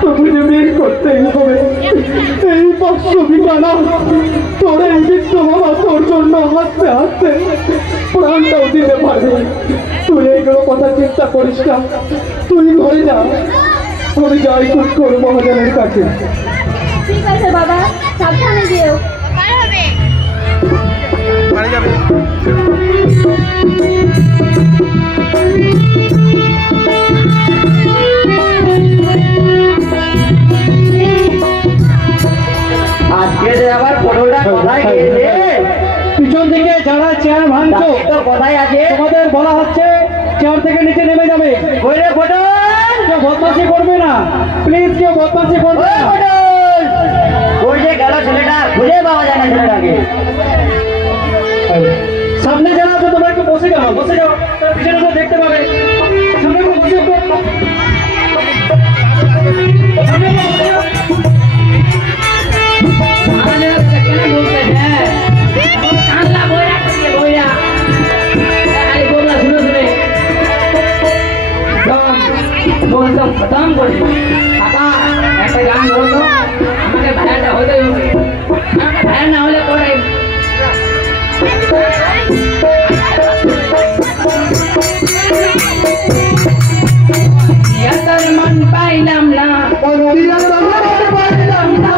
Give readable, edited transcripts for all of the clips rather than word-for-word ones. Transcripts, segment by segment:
तो मुझे बेर करते ही হবে এই 500 বিঘা না তোর এই বিত্ত বাবা তোর জন্য হাসতে হাসতে প্রাণটাও দিতে পারবে তুই এইগুলো কথা চিন্তা করিস না তুই ঘরে যা আমি যাই কুটকর মহাজনের কাছে ঠিক আছে বাবা সাবধানে যেও কার হবে বাড়ি যাবে আজকে যে আবার পটলটা কোথায় গিয়েছে পিছন থেকে যারা চেয়ার ভাঙছো তো কোথায় আছে তোমাদের বলা হচ্ছে চেয়ার থেকে নিচে নেমে যাবে ওই রে পটল কেউ বদমাশি করবে না প্লিজ কেউ বদমাশি করবে ওই না পটল ওই যে গেল ছেলেটা খুঁজে পাওয়া যায় না ছেলেটাকে সামনে যারা আছে তোমরা একটু বসে যাও পিছনে তো দেখতে পাবে সামনে একটু বসে সামনে একটু বসে যাও। खत्म कर একটা গান বলতো আমাকে ভাইয়াটা হতে হবে আমাকে ভাইয়া না হলে পরে ইয়ার মন পাইলাম না পাইলাম না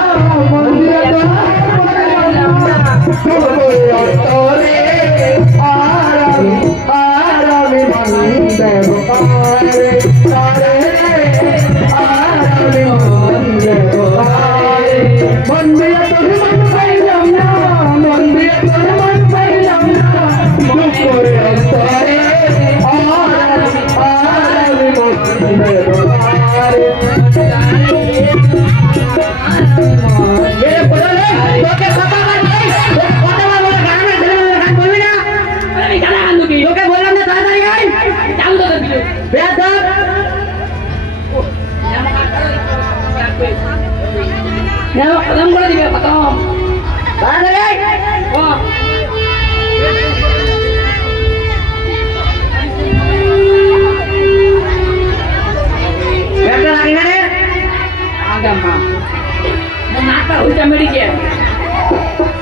खत्म कर दिया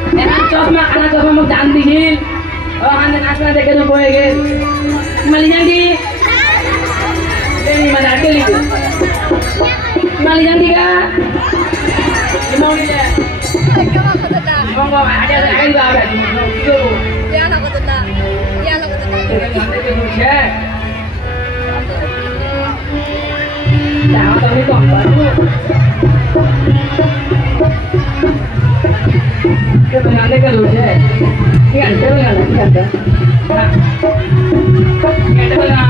खत्म चश्मा खाना चश्मा मुझे जान दीजिए और हाँ नाचना देखे तो बोलेंगे माली जाएंगी नहीं मजा के लिए माली जाएंगी क्या Mau dia. Mau bawa ada lagi bawa. Dia nak kata tak. Dia nak kata tak. Nanti ke Malaysia. Dah tahu itu baru. Kita nanti ke Malaysia. Ini ada mana? Ini ada. Ada mana?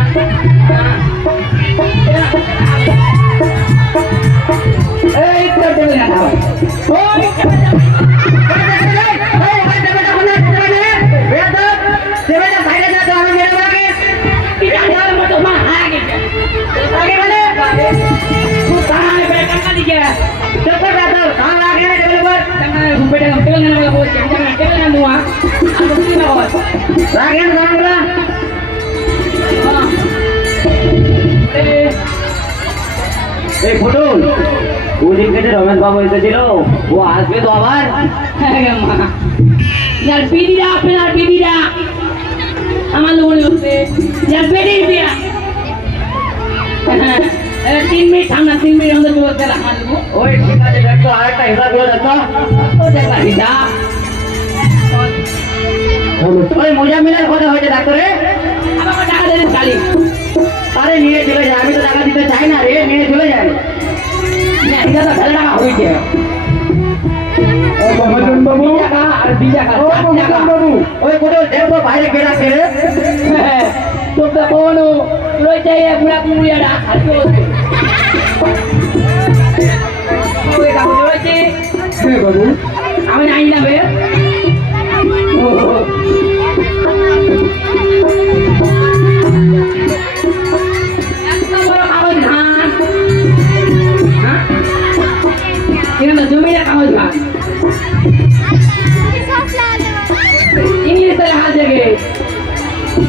फुटुल दिन के रमेश बाबू एसेছিল ও আসবে তো আবার यार बीदीरा আপনার बीदीरा আমার loan হচ্ছে यार बेटी बिया 3 मिनट থামনা 3 मिनट अंदर बोल चला আমার লোন ওই ঠিক আছে দেখো আরেকটা হিসাব করে দেখো ও দেখো হিসাব ওই মোজা মিলার কথা হয়েছে ডাক্তারে আমাকে টাকা দেন খালি আরে নিয়ে চলে যায় আমি তো টাকা দিতে চাই না রে নিয়ে চলে যায় না এটা তো ভালো টাকা হইছে ও মহাজন বাবু টাকা আর টাকা ও মহাজন বাবু ওই কোটো দেখো বাইরে কেডা করে তো তো কোন রই যায় পুরা কুড়িয়াটা খাইতো ওই কাম রইছে হে বাবু আমি নাই না বে জমিটা কাগজ ভাগ इंग्लिश से हाल जगह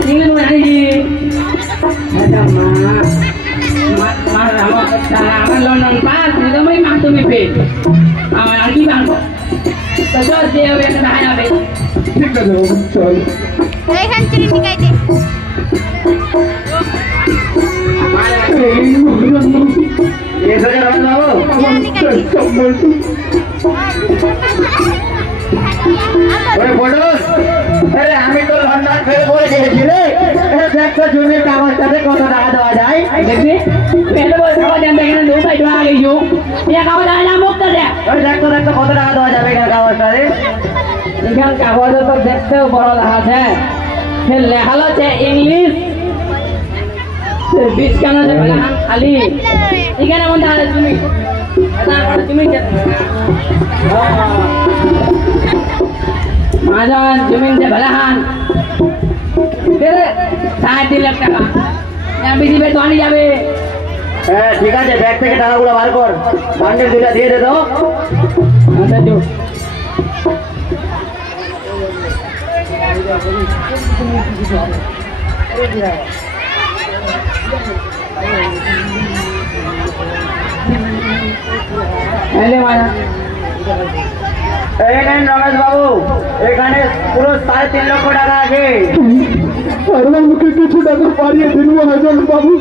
इंग्लिश में नहीं जी ऐसा माँ আমার লন্ডন পাস তুমি মাস তুমি পেয়ে আমার আর কি বানবো তো চল যে হবে একটা দেখা যাবে ঠিক আছে বাবু চল এইখান চিনি শিখাই দে আমি তো লন্ডন ফের বলে গেছি রে দেখো জমির কাগজটাতে কত টাকা দেওয়া যায় দেখবি পেটে বলে কাগজ আমি এখানে দু পাই টাকা গেছো এ কাগজ আয় না মুক্ত দে দেখো দেখো কত টাকা দেওয়া যাবে এখানে কাগজটাতে এখানে কাগজ তো দেখতেও বড় আছে ফের লেখালো আছে ইংলিশ बीच का ना खाली ठीक है ना मन दादा तुम्ही माझा जमीन से भला हान तेरे 3.5 लाख টাকা या बीजी पे तो आनी যাবে হ্যাঁ ঠিক আছে ব্যাগ থেকে টাকাগুলো বার কর বান্ডেল দুটো দিয়ে দে তো আচ্ছা দিও রমেশ বাবু এখানে পুরো 3.5 লক্ষ টাকা আছে আরে আমাকে কিছু টাকা পারিয়ে দিন মহাজন বাবু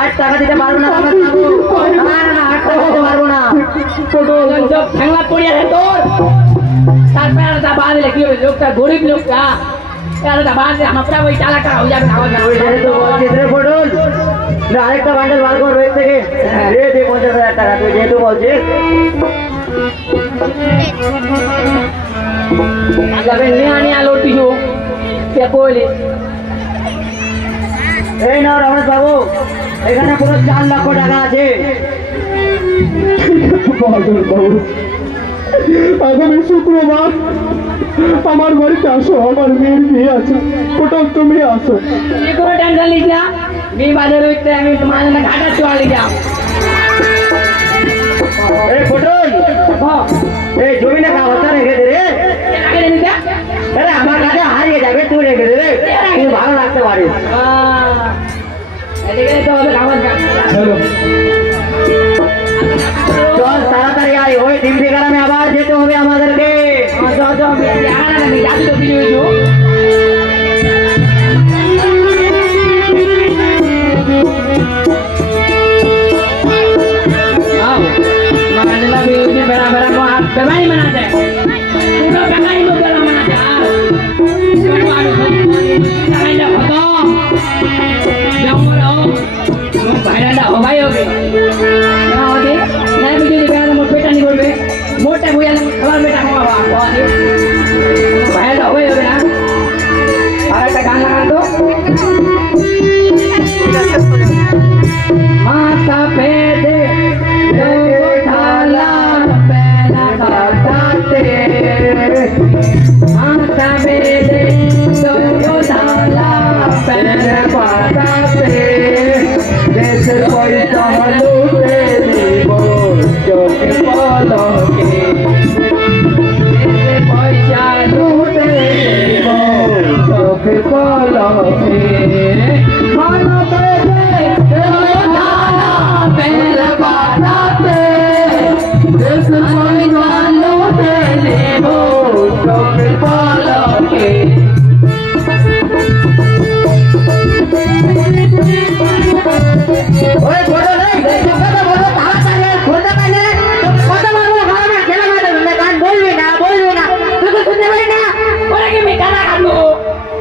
8 টাকা দিতে পারবো না রমেশ বাবু না না 8 টাকা দিতে পারবো না সব ঠ্যাংলা পড়ে আছে তোর তারপরে আর তা বাদ কি হবে লোকটা গরিব লোকটা আর তা বাদ আমরা ওই 4 লাখ টাকা হয়ে যাবে খাওয়া যাবে ওই তো বলছিস রে ফটল আরেকটা বান্ডেল বার কর রোহিত থেকে দে দে 50,000 টাকা তুই যেহেতু বলছিস যাবে নিয়ে আলোটি হো কে কইলি এই নাও রমেশ বাবু এখানে পুরো 4 লক্ষ টাকা আছে মহাজন বাবু আগামী শুক্রবার আমার বাড়িতে আসো আমার মেয়ের বিয়ে আছে ওটাও তুমি আসো কি করে টেনশন লিস না বিয়ে বাজার হইতে আমি তোমার জন্য ঘাটা চলে যাও এই ফটল এই জমিনে কাগজটা রেখে দে রে রেখে দে নিতা আরে আমার কাছে হারিয়ে যাবে তুই রেখে দে রে তুই ভালো রাখতে পারিস এদিকে তো হবে কাগজ চলো চল তাড়াতাড়ি আয় ওই ডিমটি গ্রামে আবার যেতে হবে আমাদেরকে बेमारी मनाते हैं पूरा बेमारी लोग गला मनाते हैं भाईरा हो भाई हो गए क्या होते नहीं भी जो बेटा मोट बेटा नहीं बोलबे मोटा भैया खबर बेटा हुआ होते भाईरा हो गए ना और एक गाना गा दो माता पे दे दो थाला माता मेरे दो थाला पैर पाताते जैसे कोई टहलू तेरी बोल जो के बोलो के जैसे कोई चालू तेरी बोल जो के बोलो के मानो तेरे दो थाला पैर पाताते जैसे कोई चालू तेरी बोल जो के बोलो के ओए बोलो नहीं जो কথা বলো তাড়াতাড়ি খুলতে পারলে কথা বলবো ঘরে খেলা মারবে না গান বলবি না তুই তো শুনতে পারি না ওরে কি আমি গানা গাবো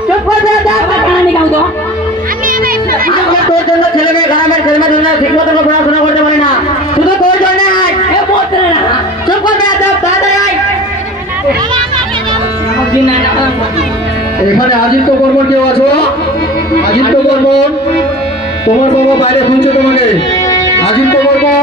চুপ করে দে গানা নি গাও তো আমি তোর জন্য ছেলে মেয়ে গ্রামের ছেলে মেয়ে জন্য ঠিকমতো পড়াশোনা করতে পারে না শুধু তোর জন্য আয় এ বলতে না চুপ করে দে তাড়াতাড়ি আয় এখানে আদিত্য বর্মন কেউ আছো আদিত্য বর্মন তোমার বাবা বাইরে শুনছে তোমাকে আদিত্য বর্মন